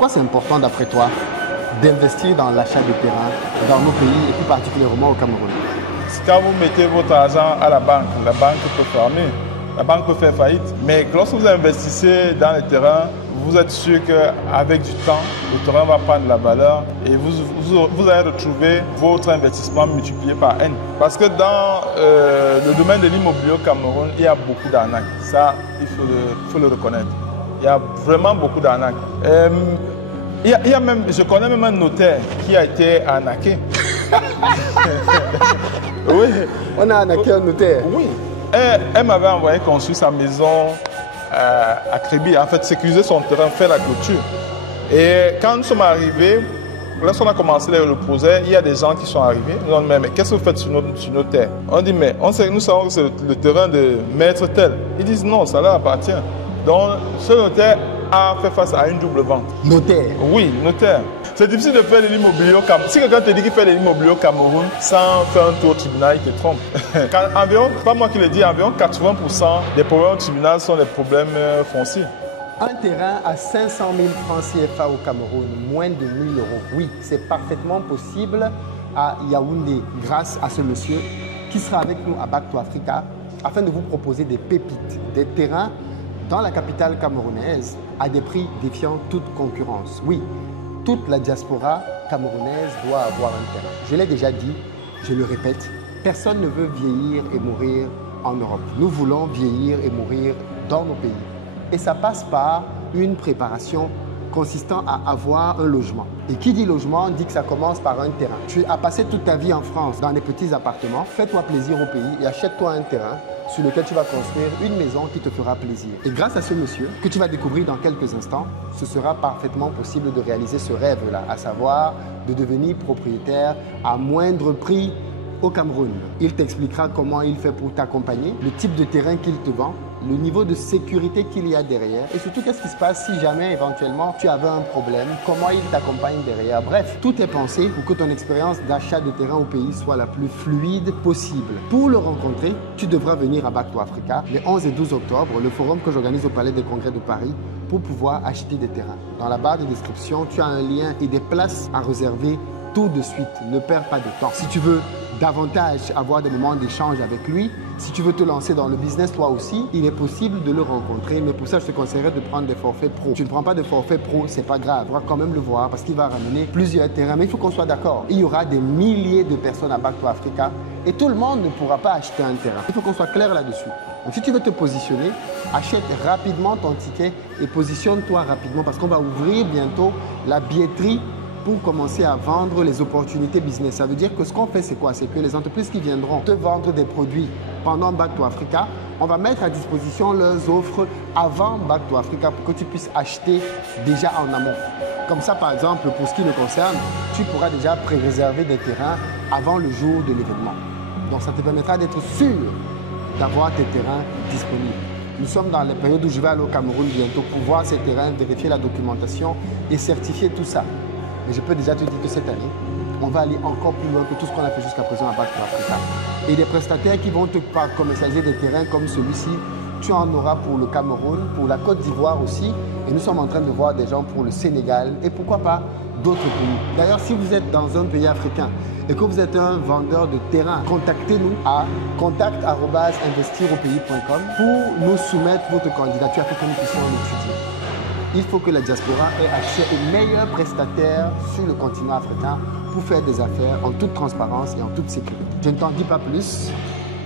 Pourquoi c'est important d'après toi d'investir dans l'achat de terrain dans nos pays et plus particulièrement au Cameroun? Quand vous mettez votre argent à la banque peut fermer, la banque peut faire faillite. Mais lorsque vous investissez dans les terrains, vous êtes sûr qu'avec du temps, le terrain va prendre la valeur et vous allez retrouver votre investissement multiplié par N. Parce que dans le domaine de l'immobilier au Cameroun, il y a beaucoup d'arnaques. Ça, il faut le reconnaître. Il y a vraiment beaucoup d'arnaques. Je connais même un notaire qui a été arnaqué. Oui. On a arnaqué un notaire. Oui. Elle m'avait envoyé construire sa maison à Créby, en fait, sécuriser son terrain, faire la clôture. Et quand nous sommes arrivés, lorsqu'on a commencé le projet, il y a des gens qui sont arrivés. Nous ont dit, mais qu'est-ce que vous faites sur notre terre? On dit, mais nous savons que c'est le terrain de maître tel. Ils disent, non, ça leur appartient. Donc, ce notaire a fait face à une double vente. Notaire? Oui, notaire. C'est difficile de faire de l'immobilier au Cameroun. Si quelqu'un te dit qu'il fait de l'immobilier au Cameroun sans faire un tour au tribunal, il te trompe. Environ, pas moi qui le dis, environ 80% des problèmes au tribunal sont des problèmes fonciers. Un terrain à 500 000 francs CFA au Cameroun, moins de 1 000 €. Oui, c'est parfaitement possible à Yaoundé grâce à ce monsieur qui sera avec nous à Back to Africa afin de vous proposer des pépites, des terrains dans la capitale camerounaise à des prix défiant toute concurrence. Oui, toute la diaspora camerounaise doit avoir un terrain. Je l'ai déjà dit, je le répète, personne ne veut vieillir et mourir en Europe. Nous voulons vieillir et mourir dans nos pays. Et ça passe par une préparation consistant à avoir un logement. Et qui dit logement dit que ça commence par un terrain. Tu as passé toute ta vie en France dans des petits appartements, fais-toi plaisir au pays et achète-toi un terrain sur lequel tu vas construire une maison qui te fera plaisir. Et grâce à ce monsieur, que tu vas découvrir dans quelques instants, ce sera parfaitement possible de réaliser ce rêve-là, à savoir de devenir propriétaire à moindre prix au Cameroun. Il t'expliquera comment il fait pour t'accompagner, le type de terrain qu'il te vend, le niveau de sécurité qu'il y a derrière et surtout qu'est-ce qui se passe si jamais éventuellement tu avais un problème, comment il t'accompagne derrière. Bref, tout est pensé pour que ton expérience d'achat de terrain au pays soit la plus fluide possible. Pour le rencontrer, tu devras venir à Back to Africa les 11 et 12 octobre, le forum que j'organise au Palais des Congrès de Paris pour pouvoir acheter des terrains. Dans la barre de description, tu as un lien et des places à réserver tout de suite. Ne perds pas de temps. Si tu veux davantage avoir des moments d'échange avec lui, si tu veux te lancer dans le business toi aussi, il est possible de le rencontrer, mais pour ça je te conseillerais de prendre des forfaits pro. Tu ne prends pas de forfait pro, c'est pas grave, tu vas quand même le voir parce qu'il va ramener plusieurs terrains, mais il faut qu'on soit d'accord. Il y aura des milliers de personnes à Back to Africa et tout le monde ne pourra pas acheter un terrain. Il faut qu'on soit clair là-dessus. Donc si tu veux te positionner, achète rapidement ton ticket et positionne-toi rapidement parce qu'on va ouvrir bientôt la billetterie pour commencer à vendre les opportunités business. Ça veut dire que ce qu'on fait, c'est quoi? C'est que les entreprises qui viendront te vendre des produits pendant Back to Africa, on va mettre à disposition leurs offres avant Back to Africa pour que tu puisses acheter déjà en amont. Comme ça, par exemple, pour ce qui me concerne, tu pourras déjà pré-réserver des terrains avant le jour de l'événement. Donc, ça te permettra d'être sûr d'avoir tes terrains disponibles. Nous sommes dans la période où je vais aller au Cameroun bientôt pour voir ces terrains, vérifier la documentation et certifier tout ça. Mais je peux déjà te dire que cette année, on va aller encore plus loin que tout ce qu'on a fait jusqu'à présent à Back to Africa. Et des prestataires qui vont te commercialiser des terrains comme celui-ci, tu en auras pour le Cameroun, pour la Côte d'Ivoire aussi. Et nous sommes en train de voir des gens pour le Sénégal et pourquoi pas d'autres pays. D'ailleurs, si vous êtes dans un pays africain et que vous êtes un vendeur de terrain, contactez-nous à contact@investiraupays.com pour nous soumettre votre candidature afin que nous puissions l'étudier. Il faut que la diaspora ait accès aux meilleurs prestataires sur le continent africain pour faire des affaires en toute transparence et en toute sécurité. Je ne t'en dis pas plus.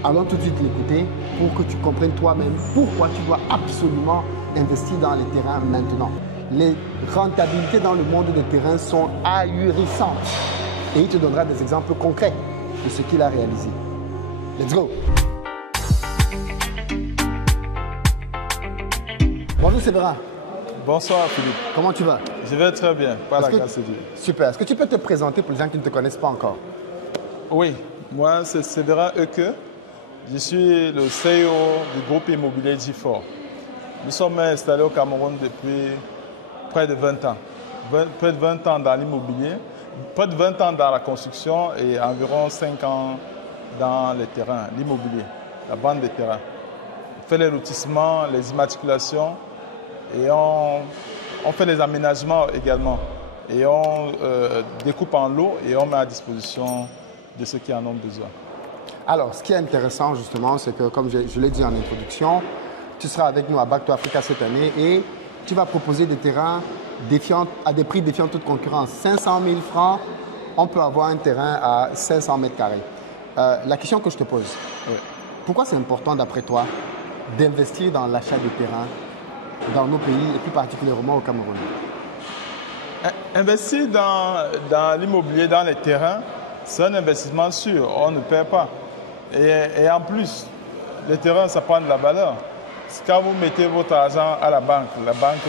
Allons tout de suite l'écouter pour que tu comprennes toi-même pourquoi tu dois absolument investir dans les terrains maintenant. Les rentabilités dans le monde des terrains sont ahurissantes et il te donnera des exemples concrets de ce qu'il a réalisé. Let's go! Bonjour Sévérin. Bonsoir Philippe. Comment tu vas? Je vais très bien, par la grâce de Dieu. Super. Est-ce que tu peux te présenter pour les gens qui ne te connaissent pas encore? Oui, moi c'est Sévérin Eke. Je suis le CEO du groupe immobilier G4. Nous sommes installés au Cameroun depuis près de 20 ans. Près de 20 ans dans l'immobilier, près de 20 ans dans la construction et environ 5 ans dans les terrains, l'immobilier, la vente des terrains. On fait les lotissements, les immatriculations et on on fait des aménagements également. Et on découpe en lots et on met à disposition de ceux qui en ont besoin. Alors, ce qui est intéressant justement, c'est que comme je l'ai dit en introduction, tu seras avec nous à Back to Africa cette année et tu vas proposer des terrains à des prix défiant toute concurrence. 500 000 francs, on peut avoir un terrain à 500 mètres carrés. La question que je te pose, pourquoi c'est important d'après toi d'investir dans l'achat de terrains dans nos pays et plus particulièrement au Cameroun? Investir dans l'immobilier, dans les terrains, c'est un investissement sûr, on ne perd pas. Et en plus, les terrains, ça prend de la valeur. Quand vous mettez votre argent à la banque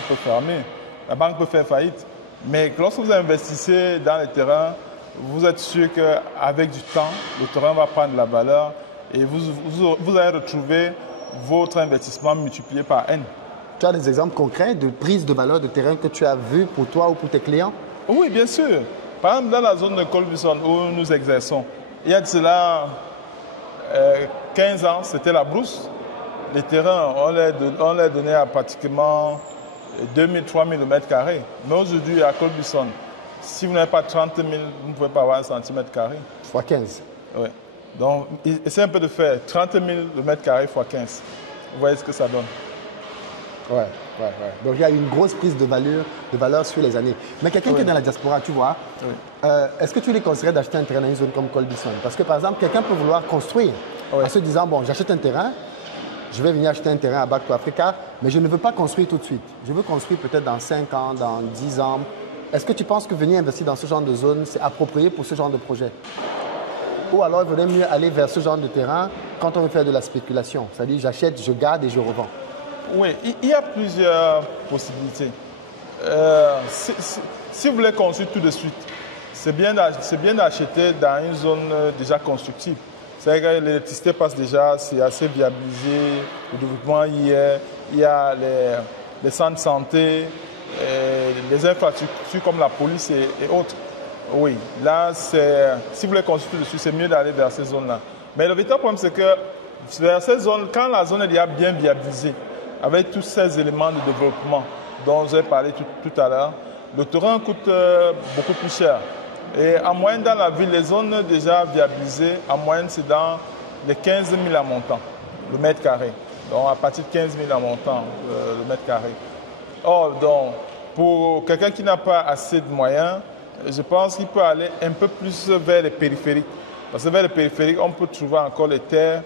peut fermer, la banque peut faire faillite. Mais lorsque vous investissez dans les terrains, vous êtes sûr qu'avec du temps, le terrain va prendre de la valeur et vous allez retrouver votre investissement multiplié par N. Tu as des exemples concrets de prise de valeur de terrain que tu as vu pour toi ou pour tes clients? Oui, bien sûr. Par exemple, dans la zone de Colbison où nous exerçons, il y a de cela 15 ans, c'était la brousse. Les terrains, on les donnait à pratiquement 2000, 3000 mètres carrés. Mais aujourd'hui, à Colbison, si vous n'avez pas 30 000, vous ne pouvez pas avoir un centimètre carré. Fois 15. Oui. Donc, essayez un peu de faire 30 000 mètres carrés fois 15. Vous voyez ce que ça donne. Ouais. Donc, il y a une grosse prise de valeur sur les années. Mais quelqu'un qui est dans la diaspora, tu vois, est-ce que tu lui conseillerais d'acheter un terrain dans une zone comme Colbison? Parce que, par exemple, quelqu'un peut vouloir construire en se disant, bon, j'achète un terrain, je vais venir acheter un terrain à Back to Africa, mais je ne veux pas construire tout de suite. Je veux construire peut-être dans 5 ans, dans 10 ans. Est-ce que tu penses que venir investir dans ce genre de zone, c'est approprié pour ce genre de projet? Ou alors, il vaudrait mieux aller vers ce genre de terrain quand on veut faire de la spéculation. C'est-à-dire, j'achète, je garde et je revends. Oui, il y a plusieurs possibilités. Si vous voulez construire tout de suite, c'est bien d'acheter dans une zone déjà constructive. C'est-à-dire que l'électricité passe déjà, c'est assez viabilisé, le développement y est, il y a les centres de santé, les infrastructures comme la police et autres. Oui, là, si vous voulez construire tout de suite, c'est mieux d'aller vers ces zones-là. Mais le véritable problème, c'est que vers ces zones, quand la zone est déjà bien viabilisée, avec tous ces éléments de développement dont j'ai parlé tout à l'heure, le terrain coûte beaucoup plus cher. Et en moyenne, dans la ville, les zones déjà viabilisées, en moyenne, c'est dans les 15 000 à montant, le mètre carré. Donc, à partir de 15 000 à montant, le mètre carré. Or, donc, pour quelqu'un qui n'a pas assez de moyens, je pense qu'il peut aller un peu plus vers les périphériques. Parce que vers les périphériques, on peut trouver encore les terres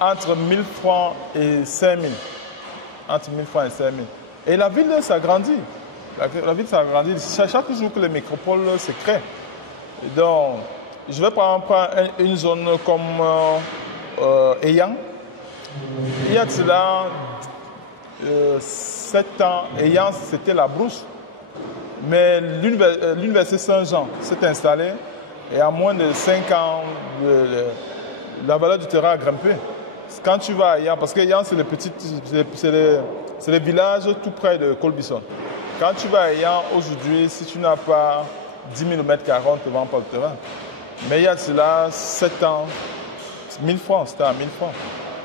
entre 1000 francs et 5000. Entre 1000 francs et 5000. Et la ville s'agrandit. La ville s'agrandit. Chaque jour que les métropoles se créent. Et donc, je vais prendre une zone comme Eyang. Il y a de cela 7 ans, Eyang, c'était la brousse. Mais l'université Saint-Jean s'est installée et en moins de 5 ans, la valeur du terrain a grimpé. Quand tu vas à Eyang, parce que Eyang, c'est les villages tout près de Colbison. Quand tu vas à Eyang, aujourd'hui, si tu n'as pas 10 000 mètres carrés, on ne te vend pas le terrain. Mais il y a de cela 7 ans, 1000 francs, c'était à 1000 francs.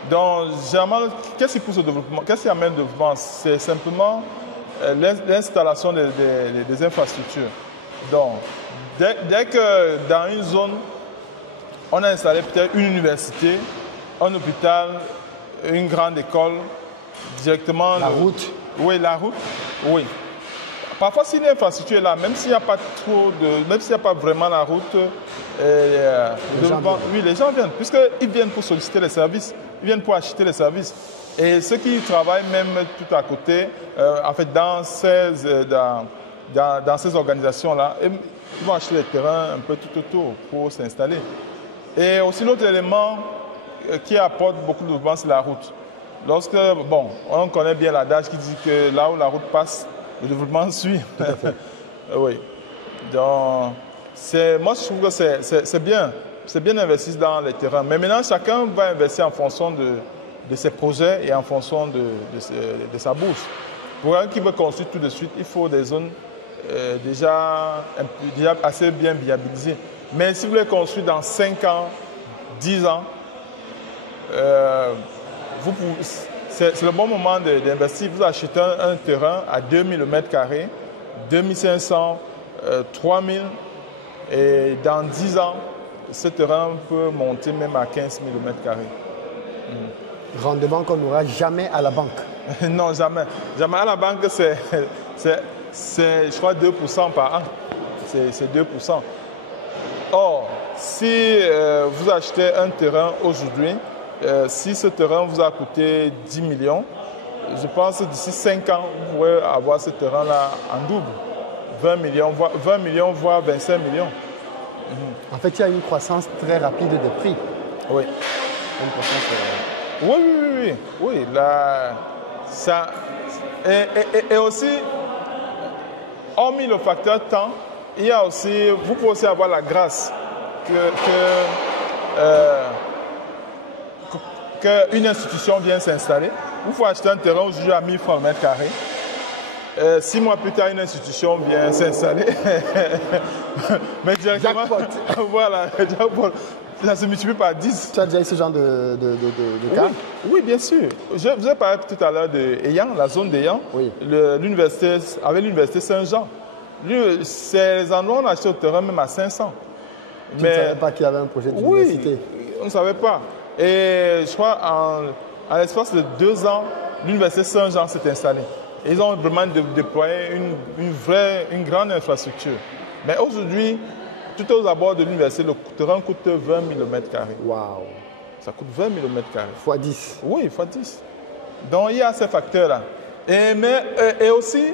Donc, généralement, qu'est-ce qui pousse au développement? Qu'est-ce qui amène le développement? C'est simplement l'installation des infrastructures. Donc, dès que dans une zone, on a installé peut-être une université, un hôpital, une grande école, directement... La route? Oui, la route, oui. Parfois, si l'infrastructure est là, même s'il n'y a pas même s'il n'y a pas vraiment la route, les gens viennent, puisqu'ils viennent pour solliciter les services, ils viennent pour acheter les services. Et ceux qui travaillent même tout à côté, en fait, dans ces organisations-là, ils vont acheter les terrains un peu tout autour pour s'installer. Et aussi, l'autre élément qui apporte beaucoup de développement, c'est la route. On connaît bien l'adage qui dit que là où la route passe, le développement suit. Tout à fait. Oui. Donc, moi, je trouve que c'est bien. C'est bien d'investir dans les terrains. Mais maintenant, chacun va investir en fonction de ses projets et en fonction de sa bourse. Pour un qui veut construire tout de suite, il faut des zones déjà assez bien viabilisées. Mais si vous voulez construire dans 5 ans, 10 ans, c'est le bon moment d'investir. Vous achetez un terrain à 2000 m², 2500, 3000, et dans 10 ans, ce terrain peut monter même à 15 000 m². Rendement qu'on n'aura jamais à la banque. Non, jamais. Jamais à la banque, c'est je crois, 2% par an. C'est 2%. Or, si vous achetez un terrain aujourd'hui, si ce terrain vous a coûté 10 millions, je pense que d'ici 5 ans, vous pourrez avoir ce terrain-là en double. 20 millions, voire 25 millions. En fait, il y a une croissance très rapide des prix. Oui. Une croissance, Oui. Là, ça, et aussi, hormis le facteur temps, il y a aussi, vous pouvez aussi avoir la grâce qu'une institution vient s'installer. Vous pouvez acheter un terrain aujourd'hui à 1000 francs le m². 6 mois plus tard, une institution vient s'installer. Mais directement, jackpot. Voilà, jackpot. Ça se multiplie par 10. Tu as déjà eu ce genre de cas? Oui, bien sûr. Je vous ai parlé tout à l'heure d'Eyan, la zone d'Eyan, oui. L'université Saint-Jean. C'est les endroits où on a acheté le terrain même à 500. Tu ne savais pas qu'il y avait un projet d'université? Oui, on ne savait pas. Et je crois en l'espace de 2 ans, l'université Saint-Jean s'est installée. Ils ont vraiment déployé une grande infrastructure. Mais aujourd'hui, tout aux abords de l'université, le terrain coûte 20 000 m². Waouh! Ça coûte 20 000 m². Fois 10. Oui, fois 10. Donc il y a ces facteurs-là. Et aussi,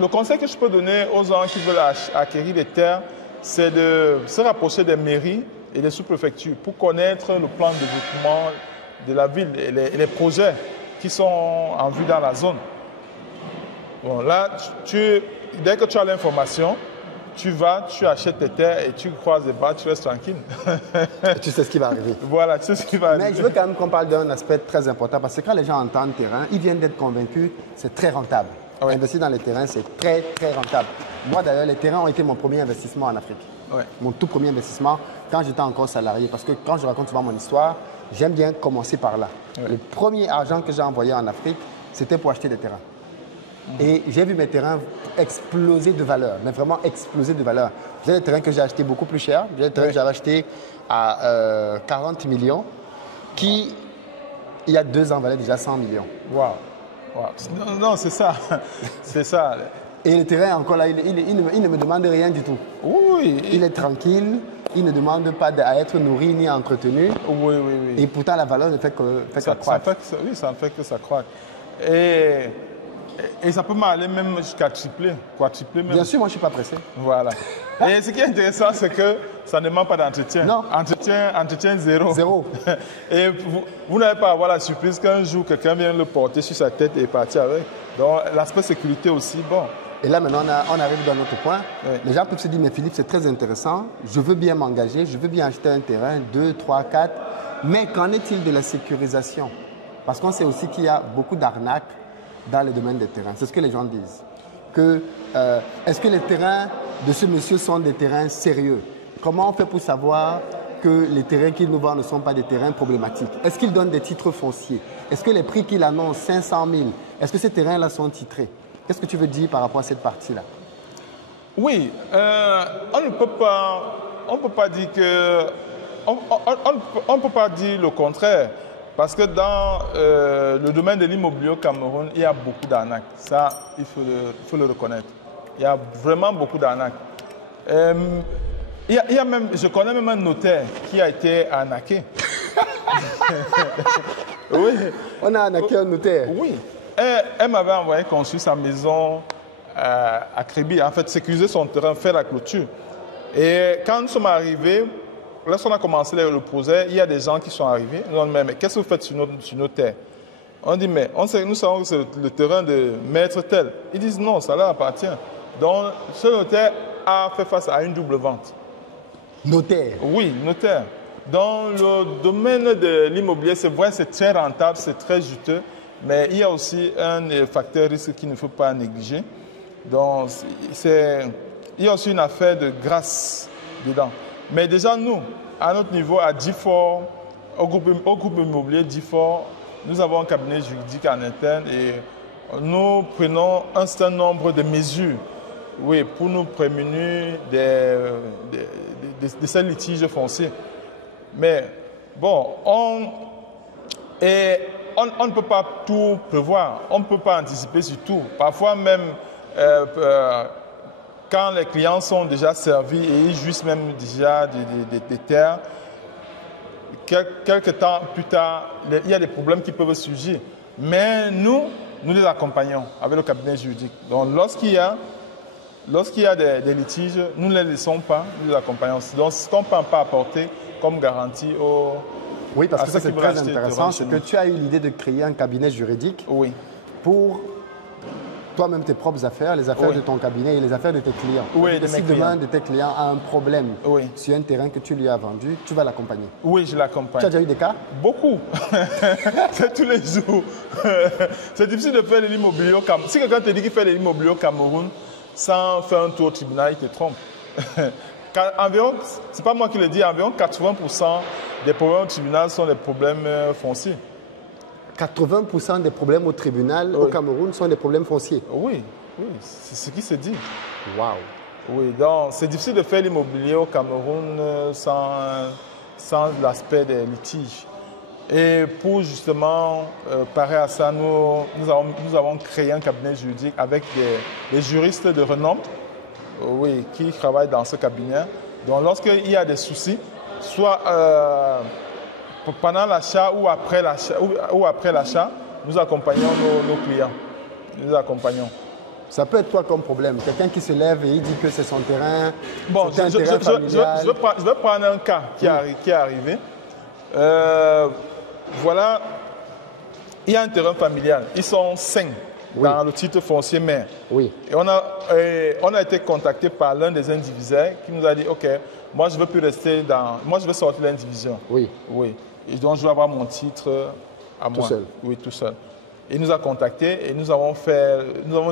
le conseil que je peux donner aux gens qui veulent acquérir des terres, c'est de se rapprocher des mairies et des sous-préfectures pour connaître le plan de développement de la ville et les projets qui sont en vue dans la zone. Bon, là, dès que tu as l'information, tu vas, tu achètes tes terres et tu croises les bras, tu restes tranquille. Tu sais ce qui va arriver. Voilà, tu sais ce qui va arriver. Mais je veux quand même qu'on parle d'un aspect très important parce que quand les gens entendent terrain, ils viennent d'être convaincus, c'est très rentable. Oui. Investir dans les terrains, c'est très, très rentable. Moi, d'ailleurs, les terrains ont été mon premier investissement en Afrique. Oui. Mon tout premier investissement quand j'étais encore salarié. Parce que quand je raconte souvent mon histoire, j'aime bien commencer par là. Oui. Le premier argent que j'ai envoyé en Afrique, c'était pour acheter des terrains. Et j'ai vu mes terrains exploser de valeur, mais vraiment exploser de valeur. J'ai des terrains que j'ai achetés beaucoup plus cher. J'ai des terrains que j'avais achetés à 40 millions, qui, il y a 2 ans, valaient déjà 100 millions. Waouh! Wow. Non, c'est ça. C'est ça. Et le terrain, encore là, il ne me demande rien du tout. Oui. Il est tranquille. Il ne demande pas à être nourri ni entretenu. Oui. Et pourtant, la valeur ne fait que croître. Oui, ça ne fait que ça croître. Et ça peut m'aller même jusqu'à tripler, quadrupler même. Bien sûr, moi je ne suis pas pressé. Voilà. Et ce qui est intéressant, c'est que ça ne demande pas d'entretien. Non. Entretien zéro. Zéro. Et vous n'allez pas avoir la surprise qu'un jour, quelqu'un vient le porter sur sa tête et partir avec. Donc l'aspect sécurité aussi, bon. Et là maintenant, on arrive dans notre point. Oui. Les gens peuvent se dire, mais Philippe, c'est très intéressant. Je veux bien m'engager, je veux bien acheter un terrain, 2, 3, 4. Mais qu'en est-il de la sécurisation? Parce qu'on sait aussi qu'il y a beaucoup d'arnaques dans le domaine des terrains. C'est ce que les gens disent. Est-ce que les terrains de ce monsieur sont des terrains sérieux? Comment on fait pour savoir que les terrains qu'il nous vend ne sont pas des terrains problématiques? Est-ce qu'il donne des titres fonciers? Est-ce que les prix qu'il annonce, 500 000, est-ce que ces terrains-là sont titrés? Qu'est-ce que tu veux dire par rapport à cette partie-là? Oui, on ne peut pas dire que... On ne peut pas dire le contraire. Parce que dans le domaine de l'immobilier au Cameroun, il y a beaucoup d'arnaques. Ça, il faut le reconnaître. Il y a vraiment beaucoup d'arnaques. Je connais même un notaire qui a été arnaqué. Oui. On a arnaqué un notaire? Oui. Elle m'avait envoyé construire sa maison à Kribi. En fait, sécuriser son terrain, faire la clôture. Et quand nous sommes arrivés, lorsqu'on a commencé le projet, il y a des gens qui sont arrivés. Nous ont dit, mais qu'est-ce que vous faites sur nos terres? On dit, mais nous savons que c'est le terrain de maître tel. Ils disent, non, ça leur appartient. Donc, ce notaire a fait face à une double vente. Notaire? Oui, notaire. Dans le domaine de l'immobilier, c'est vrai, c'est très rentable, c'est très juteux, mais il y a aussi un facteur risque qu'il ne faut pas négliger. Donc, il y a aussi une affaire de grâce dedans. Mais déjà, nous, à notre niveau, à Difford, au groupe immobilier Difford, nous avons un cabinet juridique en interne et nous prenons un certain nombre de mesures, oui, pour nous prémunir de ces litiges fonciers. Mais bon, on ne peut pas tout prévoir, on ne peut pas anticiper sur tout. Parfois même, quand les clients sont déjà servis et ils jouissent même déjà des terres, quelques temps plus tard, il y a des problèmes qui peuvent surgir. Mais nous les accompagnons avec le cabinet juridique. Donc lorsqu'il y a des litiges, nous ne les laissons pas, nous les accompagnons. Donc ce qu'on ne peut pas apporter comme garantie aux... Oui, parce que ça c'est très intéressant, c'est que tu as eu l'idée de créer un cabinet juridique pour toi-même tes propres affaires, les affaires de ton cabinet et les affaires de tes clients. Oui, de mes si clients. demain de tes clients a un problème sur un terrain que tu lui as vendu, tu vas l'accompagner. Oui, je l'accompagne. Tu as déjà eu des cas? Beaucoup. C'est tous les jours. C'est difficile de faire de l'immobilier au Cameroun. Si quelqu'un te dit qu'il fait de l'immobilier au Cameroun sans faire un tour au tribunal, il te trompe. Environ, c'est pas moi qui le dis, environ 80% des problèmes au tribunal sont des problèmes fonciers. 80% des problèmes au tribunal au Cameroun sont des problèmes fonciers. Oui, c'est ce qui se dit. Waouh. Oui, donc c'est difficile de faire l'immobilier au Cameroun sans l'aspect des litiges. Et pour justement parer à ça, nous avons créé un cabinet juridique avec des juristes de renom qui travaillent dans ce cabinet. Donc lorsqu'il y a des soucis, soit pendant l'achat ou après l'achat, nous accompagnons nos clients. Nous accompagnons. Ça peut être toi comme problème. Quelqu'un qui se lève et il dit que c'est son terrain. Bon, je vais prendre un cas qui est arrivé. Voilà, il y a un terrain familial. Ils sont 5 dans le titre foncier mère. Oui. Et on a été contacté par l'un des indivisaires qui nous a dit, OK, moi je ne veux plus rester dans... Moi je veux sortir de l'indivision. Oui. Et donc je veux avoir mon titre à moi. Tout seul. Oui, tout seul. Il nous a contactés et nous avons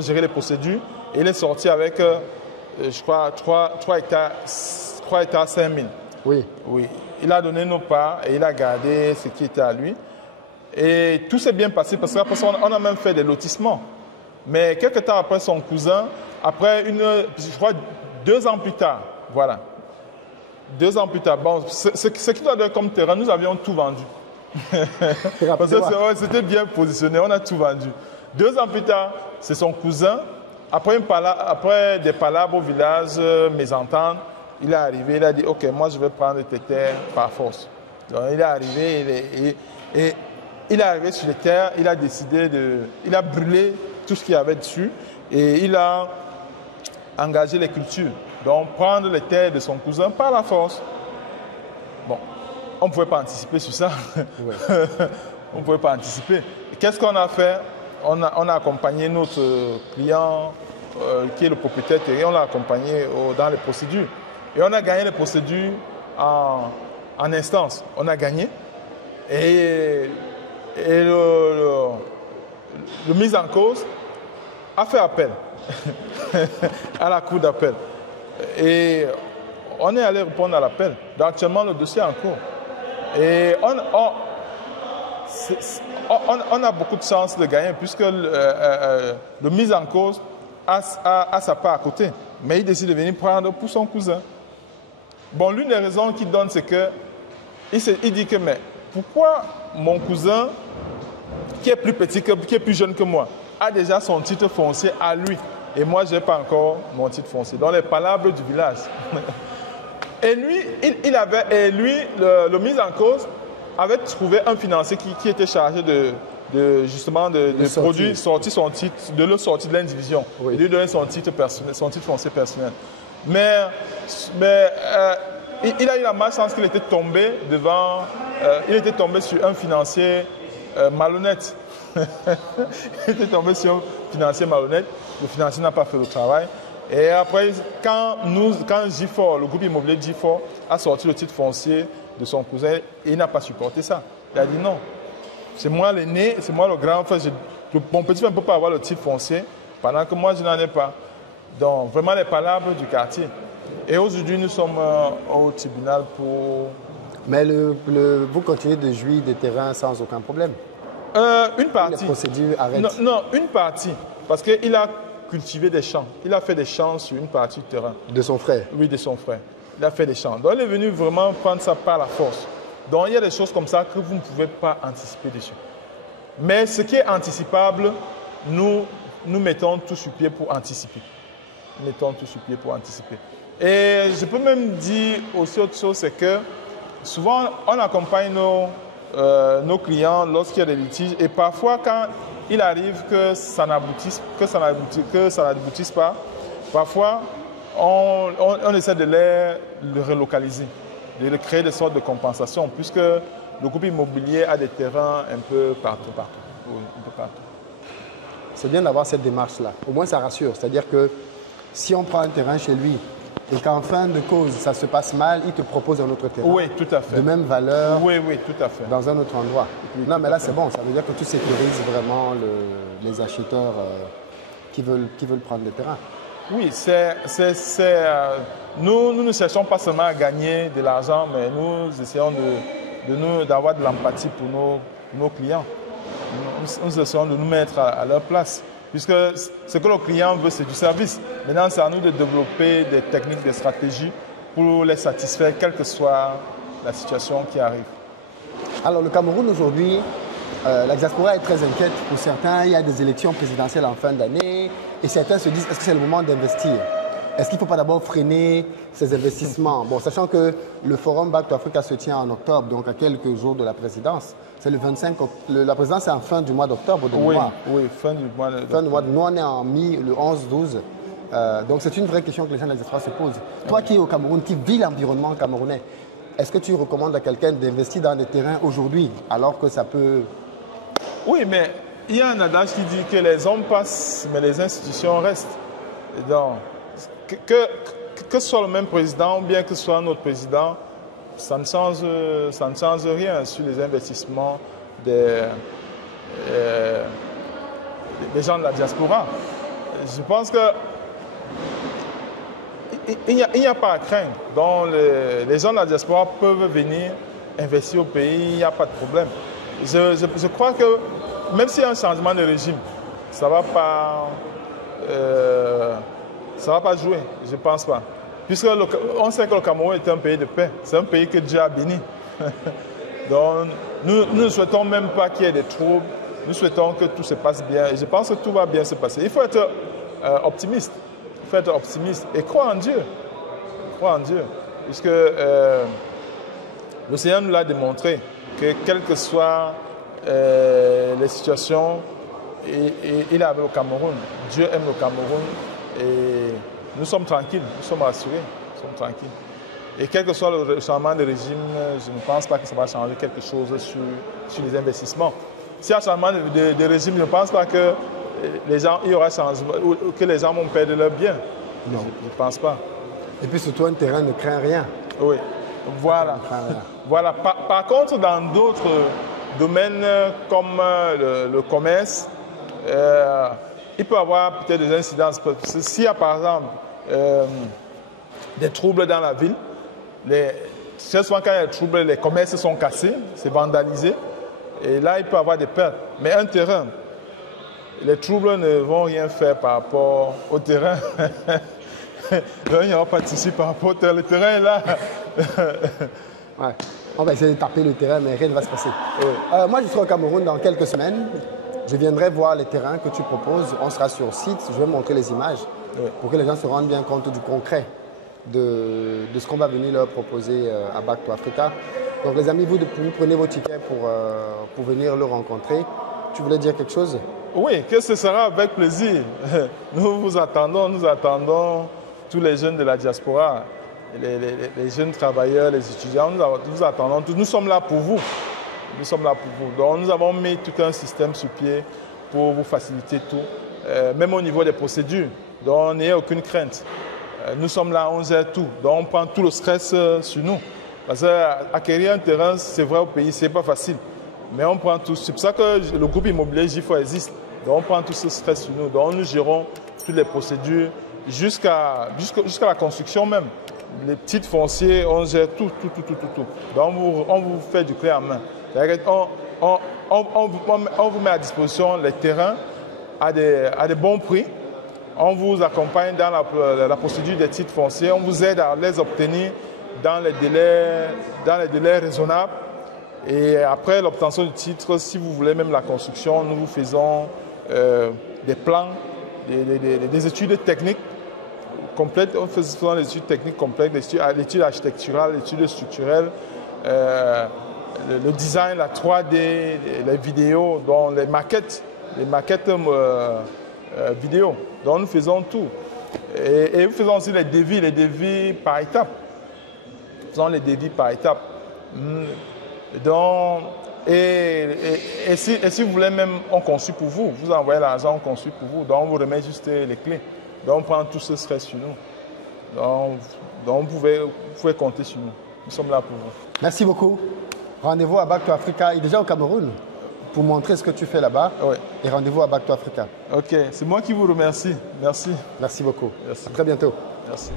géré les procédures. Et il est sorti avec, je crois, 3 hectares 5 000. Oui. Il a donné nos parts et il a gardé ce qui était à lui. Et tout s'est bien passé parce qu'après ça, on a même fait des lotissements. Mais quelques temps après, son cousin, après je crois 2 ans plus tard, voilà. 2 ans plus tard, bon, ce qui doit être comme terrain, nous avions tout vendu. Parce que c'était bien positionné, on a tout vendu. 2 ans plus tard, c'est son cousin. Après des palabres au village, mésententes, il est arrivé, il a dit, OK, moi je vais prendre tes terres par force. Donc il est arrivé, il est arrivé sur les terres, il a décidé il a brûlé tout ce qu'il y avait dessus et il a engagé les cultures. Donc prendre les terres de son cousin par la force. Bon, on ne pouvait pas anticiper sur ça. On ne pouvait pas anticiper. Qu'est-ce qu'on a fait? On a accompagné notre client qui est le propriétaire terrien, on l'a accompagné dans les procédures. Et on a gagné les procédures en instance. On a gagné. Et le mise en cause a fait appel à la cour d'appel. Et on est allé répondre à l'appel. Donc actuellement, le dossier est en cours. Et on a beaucoup de chance de gagner puisque le mise en cause a sa part à côté. Mais il décide de venir prendre pour son cousin. Bon, l'une des raisons qu'il donne, c'est que il dit que, mais pourquoi mon cousin, qui est plus petit, qui est plus jeune que moi, a déjà son titre foncier à lui, et moi, je n'ai pas encore mon titre foncier. Dans les palabres du village. Et lui, le mise en cause avait trouvé un financier qui était chargé de produire, sortir son titre, de le sortir de l'indivision, et de lui donner son titre foncier personnel. Mais il a eu la malchance qu'il était tombé sur un financier malhonnête. Il était tombé sur un financier malhonnête. Le financier n'a pas fait le travail. Et après, quand G4, le groupe immobilier G4, a sorti le titre foncier de son cousin, il n'a pas supporté ça. Il a dit non. C'est moi l'aîné, c'est moi le grand frère. Mon petit frère ne peut pas avoir le titre foncier pendant que moi, je n'en ai pas. Donc, vraiment les palabres du quartier. Et aujourd'hui, nous sommes au tribunal pour... Mais vous continuez de jouir des terrains sans aucun problème? Une partie. Les procédures arrêtent. Non, non, une partie. Parce qu'il a cultivé des champs. Il a fait des champs sur une partie du terrain. De son frère? Oui, de son frère. Il a fait des champs. Donc, il est venu vraiment prendre ça par la force. Donc, il y a des choses comme ça que vous ne pouvez pas anticiper dessus. Mais ce qui est anticipable, nous mettons tout sur pied pour anticiper. Nous mettons tout sur pied pour anticiper. Et je peux même dire aussi autre chose, c'est que souvent, on accompagne nos clients lorsqu'il y a des litiges. Et parfois, quand il arrive que ça n'aboutisse pas, parfois, on essaie de les relocaliser, de créer des sortes de compensations, puisque le groupe immobilier a des terrains un peu partout. Oui, un peu partout. C'est bien d'avoir cette démarche-là. Au moins, ça rassure. C'est-à-dire que si on prend un terrain chez lui et qu'en fin de cause, ça se passe mal, il te propose un autre terrain. Oui, tout à fait. De même valeur. Oui, tout à fait. Dans un autre endroit. Oui, non, mais là, c'est bon. Ça veut dire que tu sécurises vraiment les acheteurs qui veulent prendre le terrain. Oui, nous ne cherchons pas seulement à gagner de l'argent, mais nous essayons d'avoir de l'empathie pour nos clients. Nous essayons de nous mettre à leur place. Puisque ce que le client veut, c'est du service. Maintenant, c'est à nous de développer des techniques, des stratégies pour les satisfaire, quelle que soit la situation qui arrive. Alors, le Cameroun aujourd'hui, la diaspora est très inquiète pour certains. Il y a des élections présidentielles en fin d'année et certains se disent, est-ce que c'est le moment d'investir? Est-ce qu'il ne faut pas d'abord freiner ces investissements? Bon, sachant que le forum Back to Africa se tient en octobre, donc à quelques jours de la présidence. C'est le 25 octobre. La présidence est en fin du mois d'octobre de mémoire. Oui, fin du mois d'octobre. Fin du mois. Nous, on est en le 11-12. Donc, c'est une vraie question que les gens de la diaspora se posent. Toi qui es au Cameroun, qui vis l'environnement camerounais, est-ce que tu recommandes à quelqu'un d'investir dans des terrains aujourd'hui, alors que ça peut... Oui, mais il y a un adage qui dit que les hommes passent, mais les institutions restent. Et donc, que ce soit le même président ou bien que ce soit un autre président, ça ne change rien sur les investissements des gens de la diaspora. Je pense que il n'y a pas à craindre. Donc, les gens de la diaspora peuvent venir investir au pays, il n'y a pas de problème. Je crois que même s'il y a un changement de régime, ça ne va pas jouer, je ne pense pas. Puisque on sait que le Cameroun est un pays de paix, c'est un pays que Dieu a béni. Donc, nous ne souhaitons même pas qu'il y ait des troubles, nous souhaitons que tout se passe bien. Et je pense que tout va bien se passer. Il faut être optimiste. Il faut être optimiste et croire en Dieu. Croire en Dieu. Puisque le Seigneur nous l'a démontré que quelles que soient les situations, il est avec le Cameroun. Dieu aime le Cameroun et nous sommes tranquilles, nous sommes rassurés, nous sommes tranquilles. Et quel que soit le changement de régime, je ne pense pas que ça va changer quelque chose sur les investissements. S'il y a un changement de régime, je ne pense pas que il y aura changement, ou que les gens vont perdre leurs biens. Non. Je ne pense pas. Et puis surtout, un terrain ne craint rien. Oui, voilà. Voilà. Par contre, dans d'autres domaines comme le commerce, il peut y avoir peut-être des incidences. S'il y a par exemple des troubles dans la ville, souvent quand il y a des troubles, les commerces sont cassés, c'est vandalisé, et là il peut y avoir des pertes. Mais un terrain, les troubles ne vont rien faire par rapport au terrain. Donc, il n'y aura pas de souci par rapport au terrain. Le terrain est là. Ouais. On va essayer de taper le terrain, mais rien ne va se passer. Oui. Moi, je serai au Cameroun dans quelques semaines. Je viendrai voir les terrains que tu proposes. On sera sur site. Je vais montrer les images pour que les gens se rendent bien compte du concret de ce qu'on va venir leur proposer à Back to Africa. Donc, les amis, vous prenez vos tickets pour venir le rencontrer. Tu voulais dire quelque chose? Oui, que ce sera avec plaisir. Nous vous attendons, tous les jeunes de la diaspora, les jeunes travailleurs, les étudiants, nous vous attendons tous. Nous sommes là pour vous. Nous sommes là pour vous. Donc, nous avons mis tout un système sur pied pour vous faciliter tout, même au niveau des procédures. Donc, n'ayez aucune crainte. Nous sommes là, on gère tout. Donc, on prend tout le stress sur nous. Parce qu'acquérir un terrain, c'est vrai au pays, ce n'est pas facile. Mais on prend tout. C'est pour ça que le groupe immobilier GIFO existe. Donc, on prend tout ce stress sur nous. Donc, nous gérons toutes les procédures jusqu'à la construction même. Les titres fonciers, on gère tout. Donc, on vous fait du clé en main. on vous met à disposition les terrains à des bons prix. On vous accompagne dans la procédure des titres fonciers. On vous aide à les obtenir dans les délais raisonnables. Et après l'obtention du titre, si vous voulez même la construction, nous vous faisons des plans, des études techniques complètes. On fait souvent des études techniques complètes, l'étude architecturale, l'étude structurelle, le design, la 3D, les vidéos, donc les maquettes vidéo. Donc nous faisons tout. Et nous faisons aussi les devis par étapes. Nous faisons les devis par étapes. Donc, et si vous voulez même, on construit pour vous. Vous envoyez l'argent, on construit pour vous. Donc on vous remet juste les clés. Donc on prend tout ce stress sur nous. Donc vous pouvez compter sur nous. Nous sommes là pour vous. Merci beaucoup. Rendez-vous à Back to Africa. Il est déjà au Cameroun pour montrer ce que tu fais là-bas. Oui. Et rendez-vous à Back to Africa. Ok, c'est moi qui vous remercie. Merci. Merci beaucoup. Merci. À très bientôt. Merci.